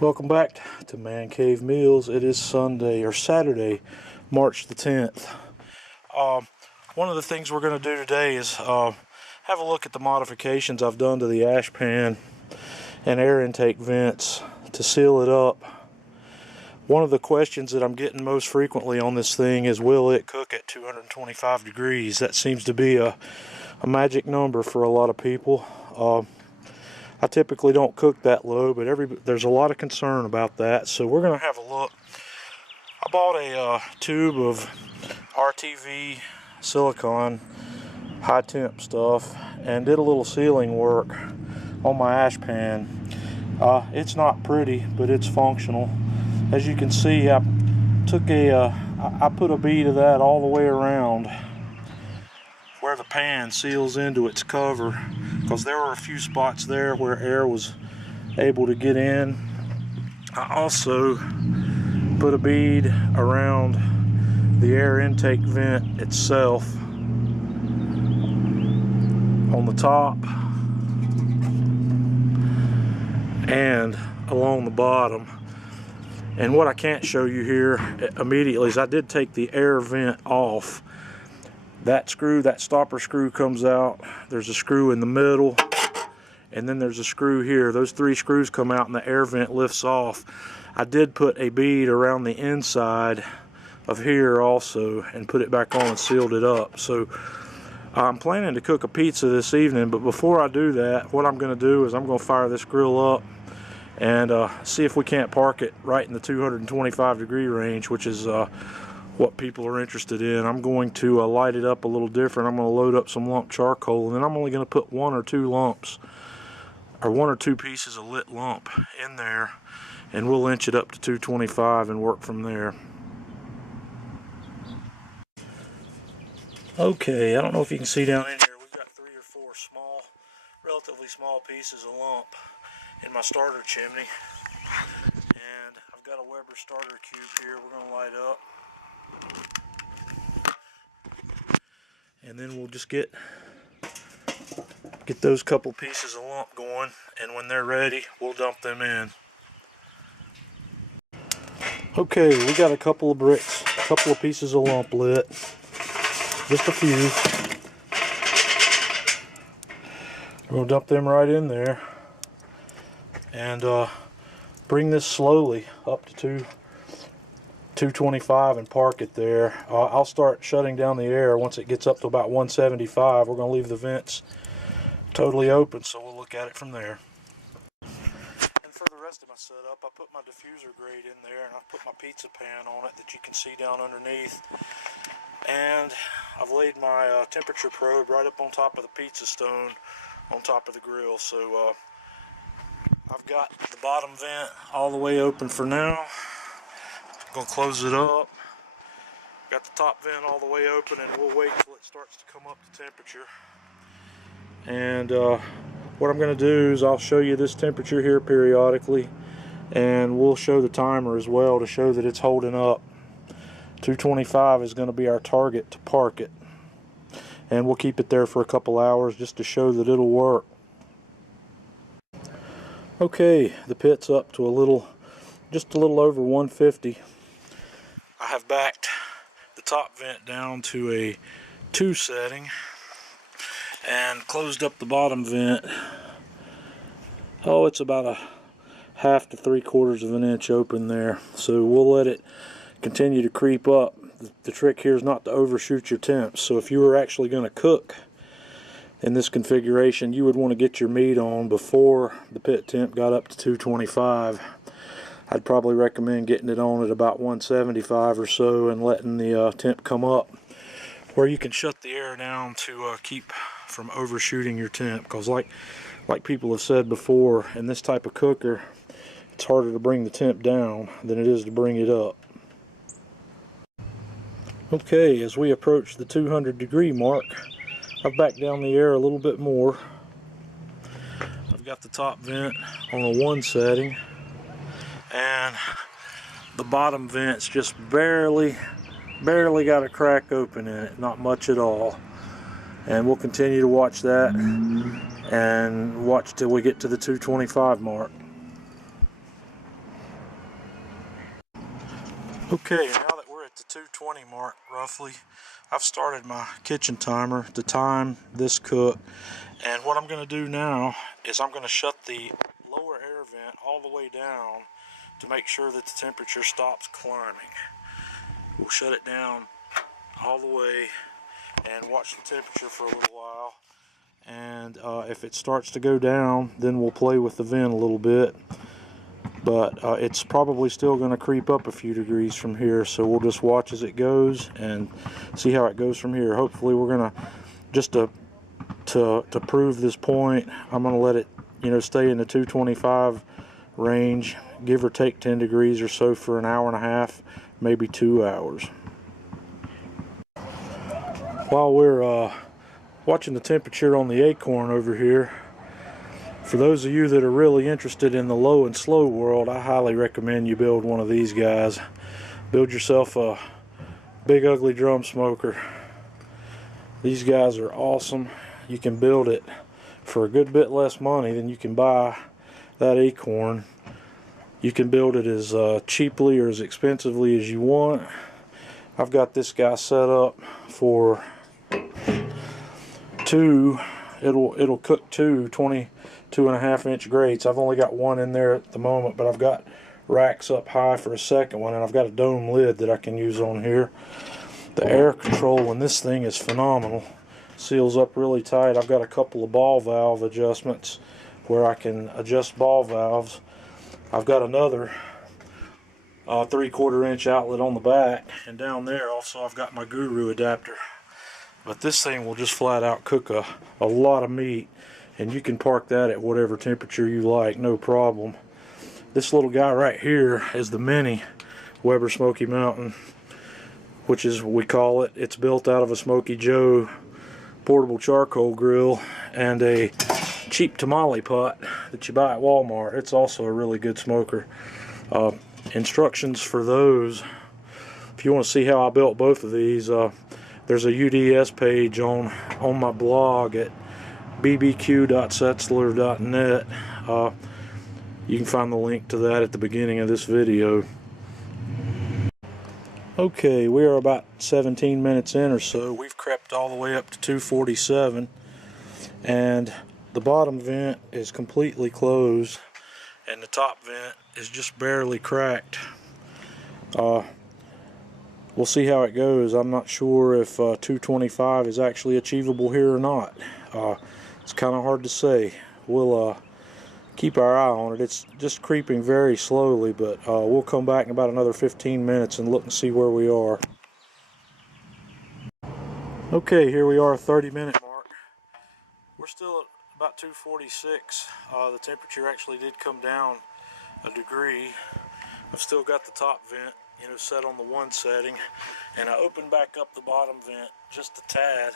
Welcome back to Man Cave Meals. It is Saturday, March the 10th. One of the things we're going to do today is have a look at the modifications I've done to the ash pan and air intake vents to seal it up. One of the questions that I'm getting most frequently on this thing is, will it cook at 225 degrees? That seems to be a magic number for a lot of people. I typically don't cook that low, but there's a lot of concern about that, so we're going to have a look. I bought a tube of RTV silicone high temp stuff and did a little sealing work on my ash pan. It's not pretty, but it's functional. As you can see, I put a bead of that all the way around where the pan seals into its cover, because there were a few spots there where air was able to get in. I also put a bead around the air intake vent itself on the top and along the bottom. And what I can't show you here immediately is I did take the air vent off. That stopper screw comes out. There's a screw in the middle, and then there's a screw here. Those three screws come out and the air vent lifts off. I did put a bead around the inside of here also and put it back on and sealed it up. So I'm planning to cook a pizza this evening, but before I do that, what I'm going to do is I'm going to fire this grill up and see if we can't park it right in the 225 degree range, which is what people are interested in. I'm going to light it up a little different. I'm going to load up some lump charcoal, and then I'm only going to put one or two pieces of lit lump in there, and we'll inch it up to 225 and work from there. Okay, I don't know if you can see down in here, we've got 3 or 4 relatively small pieces of lump in my starter chimney, and I've got a Weber starter cube here we're going to light up. And then we'll just get those couple pieces of lump going, and when they're ready, we'll dump them in. Okay, we got a couple of bricks, a couple of pieces of lump lit, just a few. We're going to dump them right in there and bring this slowly up to 225 and park it there. I'll start shutting down the air once it gets up to about 175. We're going to leave the vents totally open, so we'll look at it from there. And for the rest of my setup, I put my diffuser grate in there, and I put my pizza pan on it that you can see down underneath. And I've laid my temperature probe right up on top of the pizza stone on top of the grill. So I've got the bottom vent all the way open for now. Gonna close it up. Got the top vent all the way open, and we'll wait till it starts to come up to temperature. And what I'm gonna do is I'll show you this temperature here periodically, and we'll show the timer as well to show that it's holding up. 225 is going to be our target to park it, and we'll keep it there for a couple hours just to show that it'll work. Okay, the pit's up to just a little over 150. I have backed the top vent down to a 2 setting and closed up the bottom vent. Oh, it's about a 1/2 to 3/4 of an inch open there, so we'll let it continue to creep up. The trick here is not to overshoot your temps, so if you were actually going to cook in this configuration, you would want to get your meat on before the pit temp got up to 225. I'd probably recommend getting it on at about 175 or so and letting the temp come up where you can shut the air down to keep from overshooting your temp, because like people have said before, in this type of cooker, it's harder to bring the temp down than it is to bring it up. Okay, as we approach the 200 degree mark, I've backed down the air a little bit more. I've got the top vent on a 1 setting, and the bottom vent's just barely got a crack open in it, not much at all. And we'll continue to watch that and watch till we get to the 225 mark. Okay, now that we're at the 220 mark roughly, I've started my kitchen timer to time this cook. And what I'm going to do now is I'm going to shut the lower air vent all the way down to make sure that the temperature stops climbing. We'll shut it down all the way and watch the temperature for a little while. And if it starts to go down, then we'll play with the vent a little bit. But it's probably still going to creep up a few degrees from here, so we'll just watch as it goes and see how it goes from here. Hopefully we're going to, just to prove this point, I'm going to let it, stay in the 225 range, give or take 10 degrees or so for an hour and a half, maybe 2 hours. While we're watching the temperature on the Akorn over here, for those of you that are really interested in the low and slow world, I highly recommend you build one of these guys. Build yourself a big ugly drum smoker. These guys are awesome. You can build it for a good bit less money than you can buy that Akorn. You can build it as cheaply or as expensively as you want. I've got this guy set up for two. It'll cook two 22.5 inch grates. I've only got one in there at the moment, but I've got racks up high for a second one, and I've got a dome lid that I can use on here. The air control in this thing is phenomenal. Seals up really tight. I've got a couple of ball valve adjustments where I can adjust ball valves. I've got another 3/4 inch outlet on the back, and down there also I've got my Guru adapter. But this thing will just flat out cook a lot of meat, and you can park that at whatever temperature you like, no problem. This little guy right here is the mini Weber Smoky Mountain, which is, we call it. It's built out of a Smoky Joe portable charcoal grill and a cheap tamale pot that you buy at Walmart. It's also a really good smoker. Instructions for those, if you want to see how I built both of these, there's a UDS page on my blog at bbq.setzler.net. You can find the link to that at the beginning of this video. Okay, we are about 17 minutes in or so. We've crept all the way up to 247, and the bottom vent is completely closed and the top vent is just barely cracked. We'll see how it goes. I'm not sure if 225 is actually achievable here or not. It's kind of hard to say. We'll keep our eye on it. It's just creeping very slowly, but we'll come back in about another 15 minutes and look and see where we are. Okay, here we are, 30-minute mark. We're still at about 246. The temperature actually did come down a degree. I've still got the top vent, set on the 1 setting, and I opened back up the bottom vent just a tad.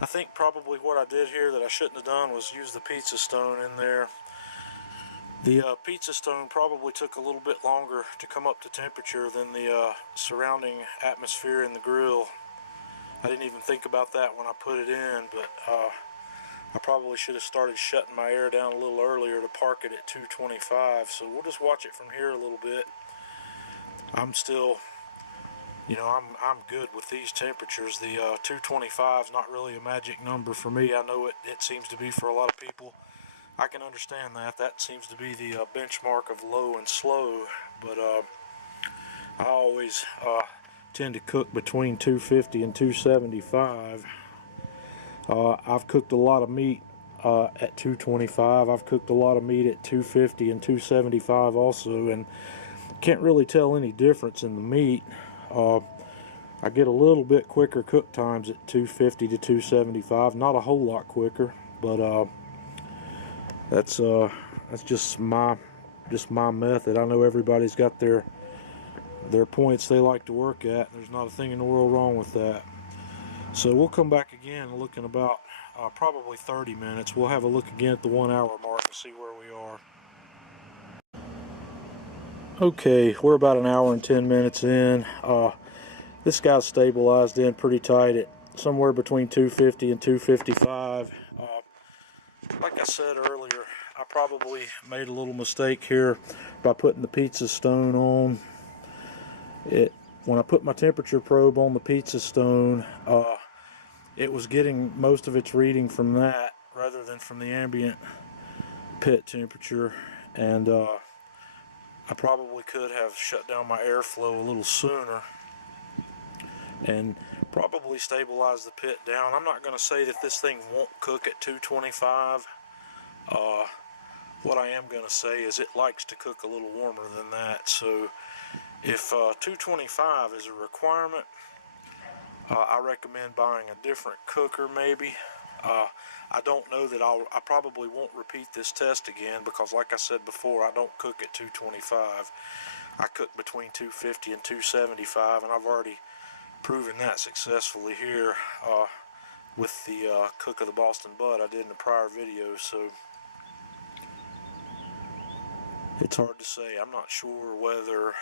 I think probably what I did here that I shouldn't have done was use the pizza stone in there. The pizza stone probably took a little bit longer to come up to temperature than the surrounding atmosphere in the grill. I didn't even think about that when I put it in, but I probably should have started shutting my air down a little earlier to park it at 225. So we'll just watch it from here a little bit. I'm still, I'm good with these temperatures. The 225 is not really a magic number for me. I know it seems to be for a lot of people. I can understand that. That seems to be the benchmark of low and slow. But I always tend to cook between 250 and 275. I've cooked a lot of meat at 225. I've cooked a lot of meat at 250 and 275 also, and can't really tell any difference in the meat. I get a little bit quicker cook times at 250 to 275, not a whole lot quicker, but that's just my method. I know everybody's got their points they like to work at. There's not a thing in the world wrong with that. So we'll come back again and look in about probably 30 minutes. We'll have a look again at the 1 hour mark and see where we are. Okay, we're about an hour and 10 minutes in. This guy's stabilized in pretty tight at somewhere between 250 and 255. like I said earlier, I probably made a little mistake here by putting the pizza stone on. When I put my temperature probe on the pizza stone, it was getting most of its reading from that rather than from the ambient pit temperature, and I probably could have shut down my airflow a little sooner and probably stabilize the pit down. I'm not going to say that this thing won't cook at 225. What I am going to say is it likes to cook a little warmer than that. So if 225 is a requirement, I recommend buying a different cooker maybe. I don't know that I probably won't repeat this test again because, like I said before, I don't cook at 225. I cook between 250 and 275, and I've already proven that successfully here with the cook of the Boston Butt I did in the prior video. So it's hard to say. I'm not sure whether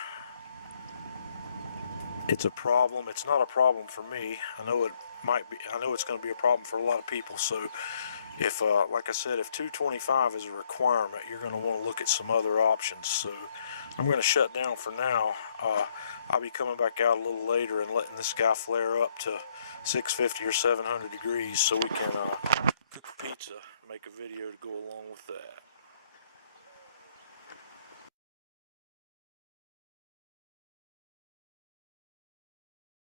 it's a problem. It's not a problem for me. I know it might be. I know it's going to be a problem for a lot of people. So if, like I said, if 225 is a requirement, you're going to want to look at some other options. So I'm going to shut down for now. I'll be coming back out a little later and letting this guy flare up to 650 or 700 degrees so we can cook a pizza, make a video to go along with that.